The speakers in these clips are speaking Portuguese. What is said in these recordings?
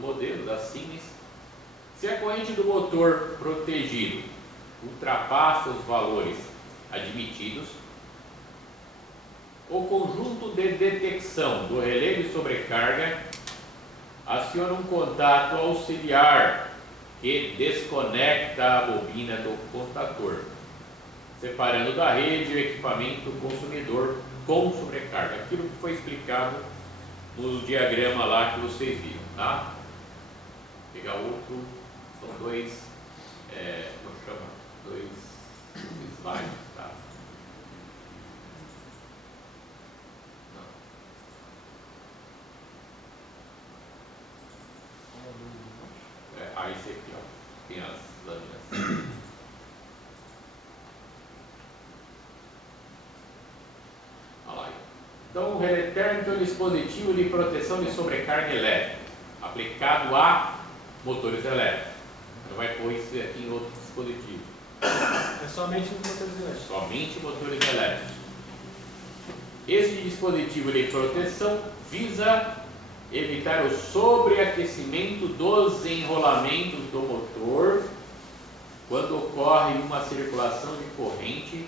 modelo, da Siemens. Se a corrente do motor protegido ultrapassa os valores admitidos, o conjunto de detecção do relé de sobrecarga aciona um contato auxiliar que desconecta a bobina do contator, separando da rede o equipamento consumidor com sobrecarga. Aquilo que foi explicado no diagrama lá que vocês viram, tá? Vou pegar outro, são dois, como chama? Dois slides, tá? Aí esse aqui, ó, tem as lâminas. Olha lá. Então, o relé térmico é um dispositivo de proteção de sobrecarga elétrica aplicado a motores elétricos. Você vai pôr isso aqui em outro dispositivo. É somente nos motores elétricos. Somente motores elétricos. Esse dispositivo de proteção visa evitar o sobreaquecimento dos enrolamentos do motor quando ocorre uma circulação de corrente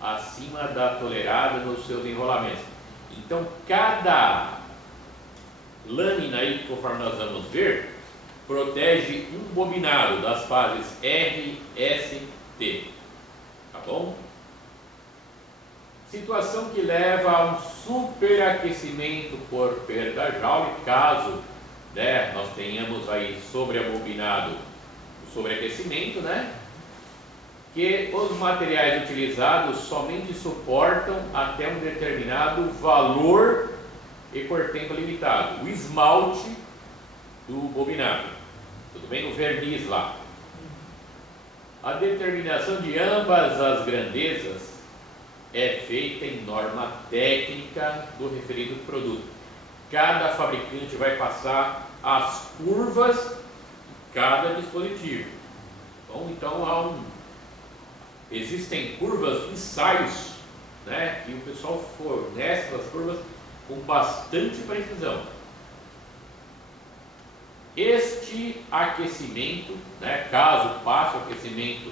acima da tolerada nos seus enrolamentos. Então, cada lâmina aí, conforme nós vamos ver, protege um bobinado das fases R, S, T. Tá bom? Situação que leva a um superaquecimento por perda Joule, caso nós tenhamos aí sobreabobinado o sobreaquecimento, que os materiais utilizados somente suportam até um determinado valor e por tempo limitado. O esmalte do bobinado, tudo bem? O verniz lá. A determinação de ambas as grandezas é feita em norma técnica do referido produto. Cada fabricante vai passar as curvas de cada dispositivo. Bom, então existem curvas, ensaios, que o pessoal fornece as curvas com bastante precisão. Este aquecimento, caso passe o aquecimento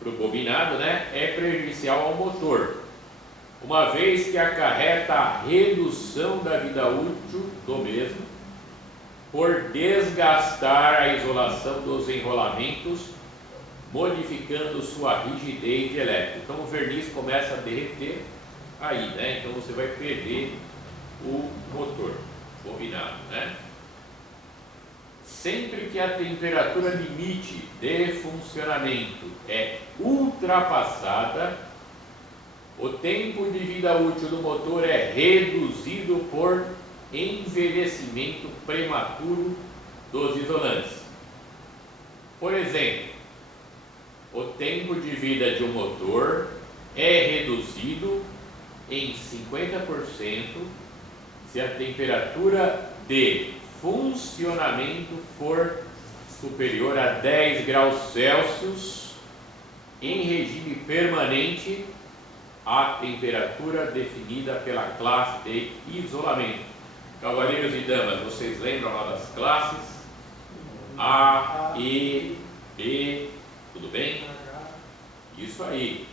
para o bobinado, é prejudicial ao motor, uma vez que acarreta a redução da vida útil do mesmo, por desgastar a isolação dos enrolamentos, modificando sua rigidez elétrica. Então o verniz começa a derreter aí, então você vai perder o motor bobinado, Sempre que a temperatura limite de funcionamento é ultrapassada, o tempo de vida útil do motor é reduzido por envelhecimento prematuro dos isolantes. Por exemplo, o tempo de vida de um motor é reduzido em 50% se a temperatura de funcionamento for superior a 10 graus Celsius em regime permanente à temperatura definida pela classe de isolamento. Cavaleiros e damas, vocês lembram lá das classes? A, E, B, tudo bem? Isso aí.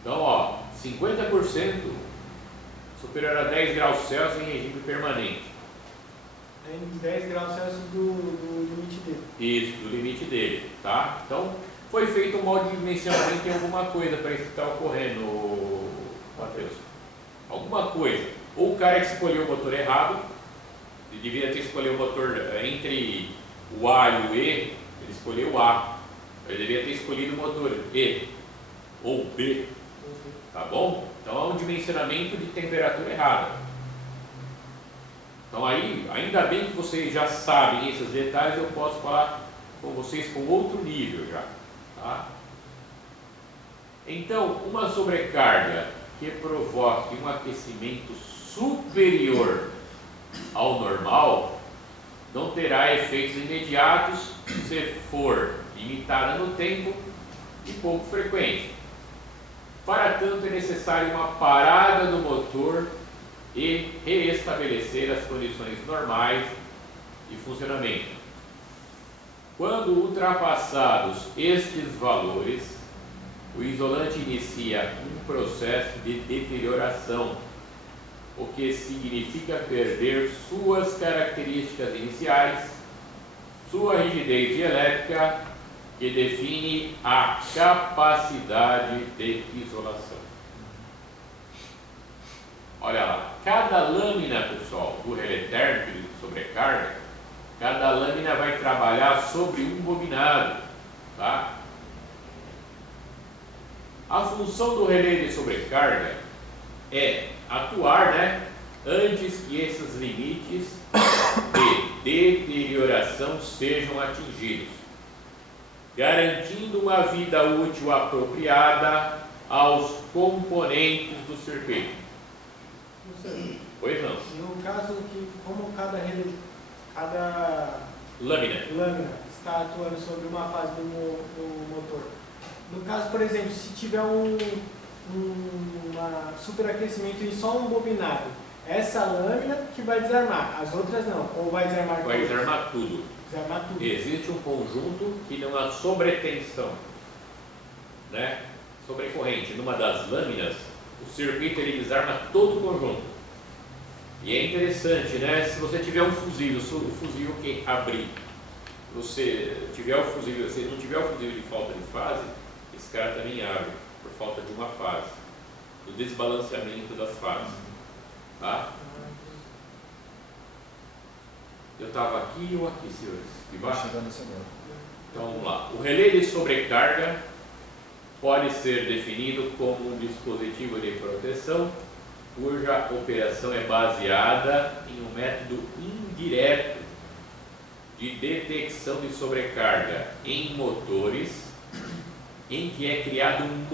Então, 50% superior a 10 graus Celsius em regime permanente. Em 10 graus Celsius do limite dele. Isso, do limite dele, tá? Então, foi feito um modo de dimensionamento em alguma coisa para isso estar ocorrendo, Matheus. Alguma coisa. Ou o cara que escolheu o motor errado, ele deveria ter escolhido o motor entre o A e o E, ele escolheu o A. Ele deveria ter escolhido o motor E ou B, tá bom? Então é um dimensionamento de temperatura errada. Então aí, ainda bem que vocês já sabem esses detalhes, eu posso falar com vocês com outro nível já, tá? Então, uma sobrecarga que provoque um aquecimento superior ao normal não terá efeitos imediatos se for limitada no tempo e pouco frequente. Para tanto, é necessário uma parada do motor e reestabelecer as condições normais de funcionamento. Quando ultrapassados estes valores, o isolante inicia um processo de deterioração, o que significa perder suas características iniciais, sua rigidez dielétrica, que define a capacidade de isolação. Olha lá, cada lâmina, pessoal, do relé térmico de sobrecarga, cada lâmina vai trabalhar sobre um bobinado, tá? A função do relé de sobrecarga é atuar, né, antes que esses limites de deterioração sejam atingidos, garantindo uma vida útil apropriada aos componentes do circuito. Pois não. No caso que, como cada lâmina está atuando sobre uma fase do motor, no caso, por exemplo, se tiver um superaquecimento em só um bobinado, essa lâmina que vai desarmar, as outras não, ou vai desarmar Vai desarmar tudo. Desarmar tudo. Existe um conjunto que não há sobretensão, né? Sobrecorrente. Numa das lâminas, o circuito ele desarma todo o conjunto. E é interessante, né? Se você tiver um fusível, o fusível que abrir, você tiver o fusível, se não tiver o fusível de falta de fase, esse cara também abre por falta de uma fase, do desbalanceamento das fases, tá? Eu estava aqui ou aqui, senhores? De baixo? Então vamos lá. O relé de sobrecarga pode ser definido como um dispositivo de proteção cuja operação é baseada em um método indireto de detecção de sobrecarga em motores em que é criado um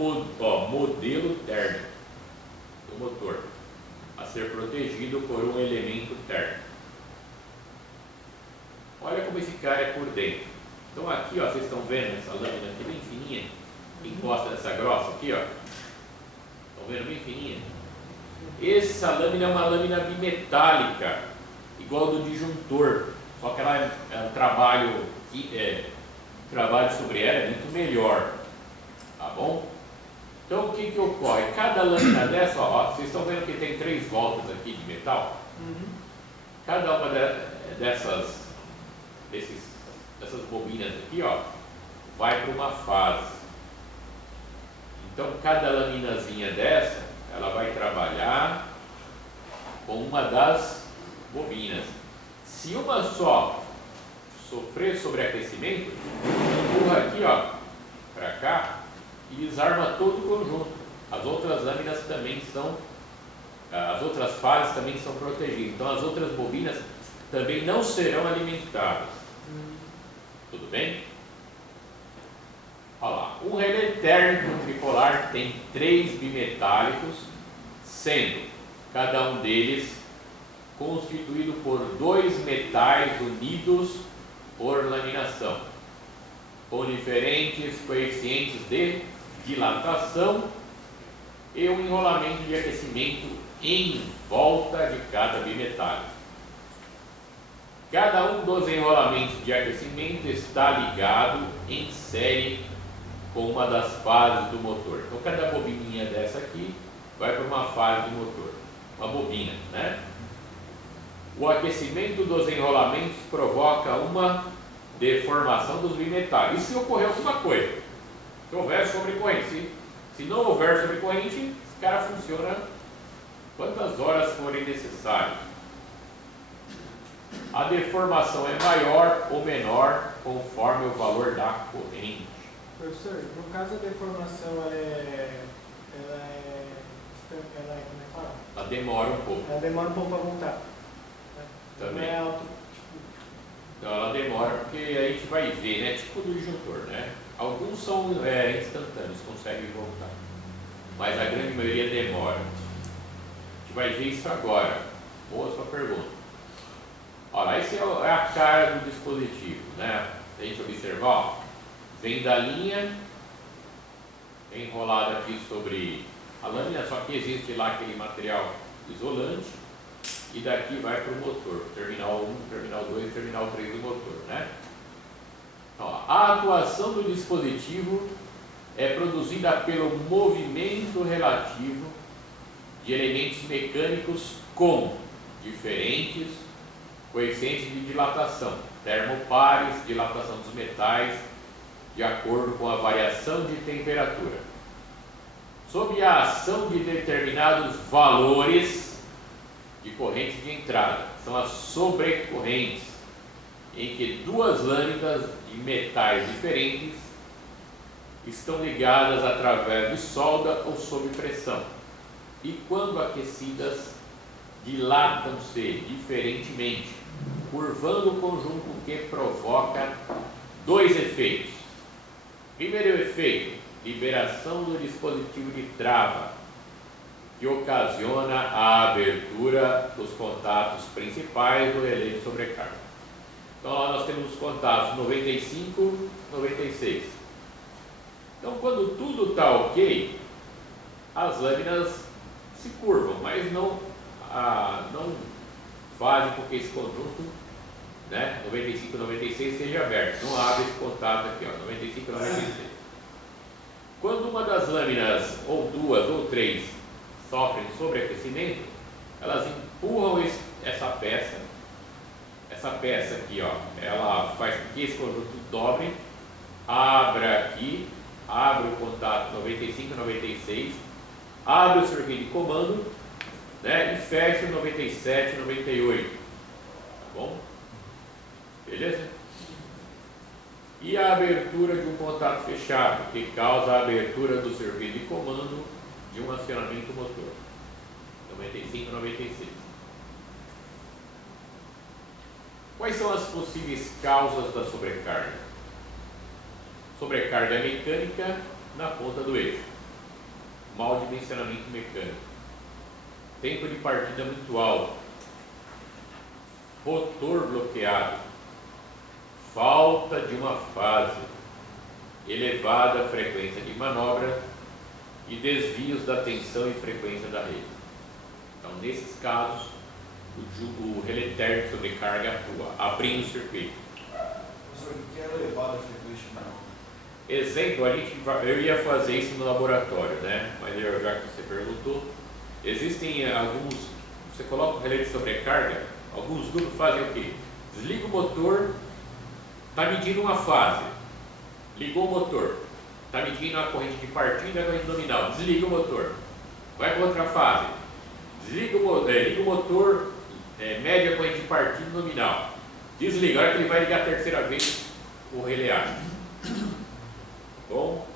modelo térmico do motor a ser protegido por um elemento térmico. Olha como esse cara é por dentro. Então aqui, ó, vocês estão vendo essa lâmina aqui bem fininha, que encosta nessa grossa aqui, ó. Estão vendo bem fininha? Essa lâmina é uma lâmina bimetálica, igual do disjuntor, só que ela é um trabalho sobre ela é muito melhor, tá bom? Então o que que ocorre? Cada lâmina dessa, ó, vocês estão vendo que tem 3 voltas aqui de metal? Cada uma dessas bobinas aqui, ó, vai para uma fase. Então cada laminazinha dessa, ela vai trabalhar com uma das bobinas. Se uma só sofrer sobreaquecimento, empurra aqui, ó, para cá e desarma todo o conjunto. As outras lâminas também são, as outras fases também são protegidas. Então as outras bobinas também não serão alimentadas. Tudo bem? Olha lá. Um relé térmico tripolar tem 3 bimetálicos, sendo cada um deles constituído por 2 metais unidos por laminação, com diferentes coeficientes de dilatação e um enrolamento de aquecimento em volta de cada bimetálico. Cada um dos enrolamentos de aquecimento está ligado em série com uma das fases do motor. Então cada bobininha dessa aqui vai para uma fase do motor, uma bobina, né? O aquecimento dos enrolamentos provoca uma deformação dos bimetais. E se ocorrer alguma coisa? Se houver sobrecorrente. Se não houver sobrecorrente, esse cara funciona quantas horas forem necessárias. A deformação é maior ou menor conforme o valor da corrente. Professor, no caso a deformação ela é como é que fala? Ela demora um pouco. Ela demora um pouco para voltar. Também. Não é alto. Então ela demora porque a gente vai ver, né? Tipo do disjuntor, né? Alguns são instantâneos, conseguem voltar. Mas a grande maioria demora. A gente vai ver isso agora. Boa sua pergunta. Olha, essa é a cara do dispositivo, né? Se a gente observar, ó, vem da linha, enrolada aqui sobre a lâmina, só que existe lá aquele material isolante, e daqui vai para o motor, terminal 1, terminal 2, terminal 3 do motor, né? A atuação do dispositivo é produzida pelo movimento relativo de elementos mecânicos com diferentes coeficientes de dilatação, termopares, dilatação dos metais, de acordo com a variação de temperatura, sob a ação de determinados valores de corrente de entrada. São as sobrecorrentes, em que duas lâminas de metais diferentes estão ligadas através de solda ou sob pressão, e quando aquecidas, dilatam-se diferentemente, curvando o conjunto que provoca dois efeitos. Primeiro efeito, liberação do dispositivo de trava, que ocasiona a abertura dos contatos principais do relé de sobrecarga. Então lá nós temos os contatos 95, 96. Então quando tudo está ok, as lâminas se curvam, mas não fazem com que esse conjunto, né, 95 e 96 seja aberto. Não abre esse contato aqui, ó, 95 e 96. Quando uma das lâminas, ou duas ou três, sofrem sobreaquecimento, elas empurram essa peça. Essa peça aqui, ó, ela faz com que esse conjunto dobre, abra aqui, abre o contato 95 e 96, abre o circuito de comando, né, e fecha o 97 e 98. Tá bom? Beleza? E a abertura de um contato fechado, que causa a abertura do circuito de comando de um acionamento motor. 95 e 96. Quais são as possíveis causas da sobrecarga? Sobrecarga mecânica na ponta do eixo. Mau dimensionamento mecânico. Tempo de partida muito alto. Rotor bloqueado. Falta de uma fase. Elevada frequência de manobra e desvios da tensão e frequência da rede. Então, nesses casos, o relé térmico de sobrecarga atua, abrindo o circuito. Professor, o que é elevada frequência de manobra? Exemplo, eu ia fazer isso no laboratório, né? Mas já que você perguntou, existem alguns, você coloca o relé de sobrecarga, alguns grupos fazem o quê? Desliga o motor, está medindo uma fase, ligou o motor, está medindo a corrente de partida e a corrente nominal, desliga o motor, vai para outra fase, liga o motor, mede a corrente de partida nominal, desliga, a hora que ele vai ligar a terceira vez, o relé abre. Bom,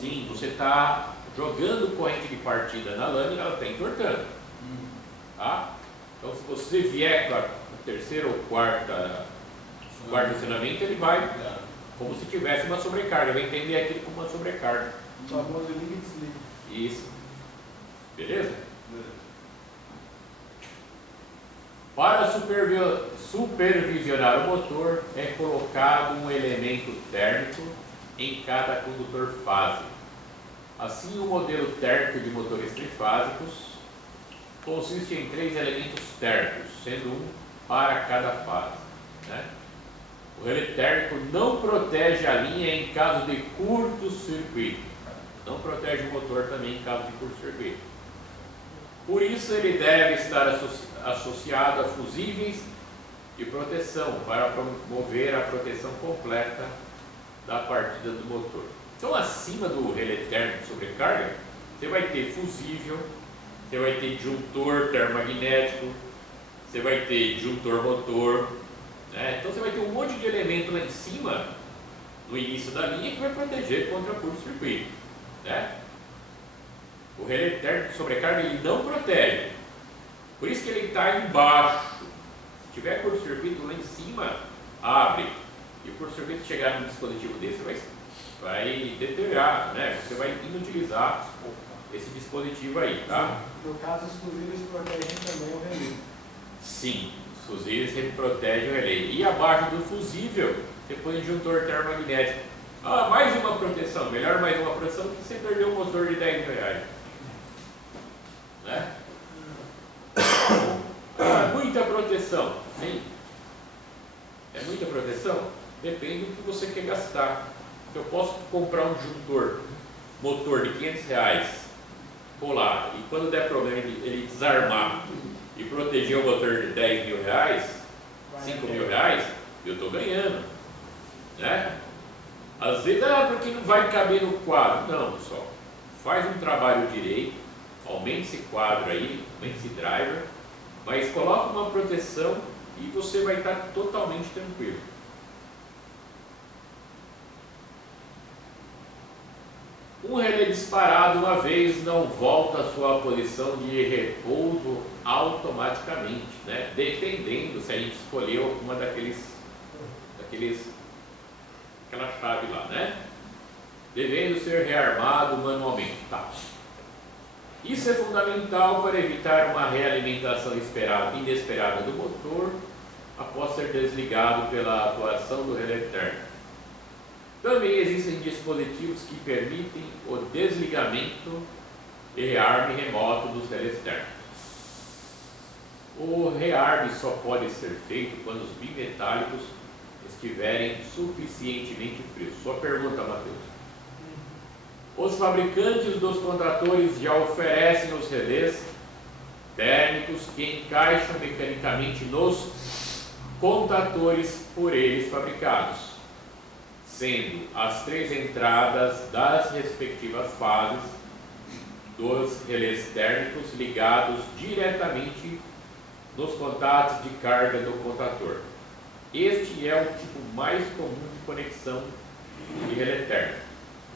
sim, você está jogando corrente de partida na lâmina, ela está entortando. Tá? Então, se você vier com a terceira ou quarto acionamento, ele vai como se tivesse uma sobrecarga, vai entender aquilo como uma sobrecarga. O famoso liga e desliga. Isso. Beleza? Para supervisionar o motor, é colocado um elemento térmico em cada condutor fase. Assim, o modelo térmico de motores trifásicos consiste em 3 elementos térmicos, sendo um para cada fase. Né? O relé térmico não protege a linha em caso de curto-circuito. Não protege o motor também em caso de curto-circuito. Por isso, ele deve estar associado a fusíveis de proteção para promover a proteção completa da partida do motor. Então, acima do relé térmico de sobrecarga, você vai ter fusível, você vai ter disjuntor termomagnético, você vai ter disjuntor motor, né? Então você vai ter um monte de elemento lá em cima, no início da linha, que vai proteger contra curto-circuito, né? O relé térmico de sobrecarga ele não protege, por isso que ele está embaixo. Se tiver curto-circuito lá em cima, abre, e o curto-circuito chegar num dispositivo desse vai deteriorar, né? Você vai inutilizar esse dispositivo aí, tá? No caso, os fusíveis protegem também o relé. Sim, os fusíveis ele protege o relé. E abaixo do fusível, você põe o disjuntor termomagnético. Ah, mais uma proteção. Melhor mais uma proteção que você perdeu um motor de R$10.000. Né? Muita proteção. Sim. É muita proteção? Depende do que você quer gastar. Eu posso comprar um disjuntor, motor de R$500, colar, e quando der problema ele desarmar e proteger o motor de R$10.000, R$5.000, eu estou ganhando, né? Às vezes, porque não vai caber no quadro. Não, pessoal, faz um trabalho direito, aumente esse quadro aí, aumente esse driver, mas coloca uma proteção e você vai estar totalmente tranquilo. Um relé disparado uma vez não volta à sua posição de repouso automaticamente, né? Dependendo se a gente escolheu uma aquela chave lá, né? Devendo ser rearmado manualmente. Tá. Isso é fundamental para evitar uma realimentação inesperada do motor após ser desligado pela atuação do relé térmico. Também existem dispositivos que permitem o desligamento e rearme remoto dos relés térmicos. O rearme só pode ser feito quando os bimetálicos estiverem suficientemente frios. Sua pergunta, Matheus. Os fabricantes dos contatores já oferecem os relés térmicos que encaixam mecanicamente nos contatores por eles fabricados, sendo as 3 entradas das respectivas fases dos relés térmicos ligados diretamente nos contatos de carga do contator. Este é o tipo mais comum de conexão de relé térmico,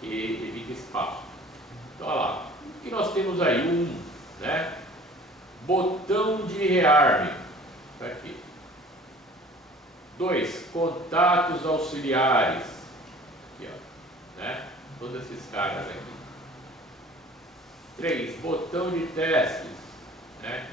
que evita espaço. Então, olha lá, o que nós temos aí? Né? Botão de rearme, está aqui. 2, contatos auxiliares, aqui, ó, né? Todos esses caras aqui. 3, botão de testes, né?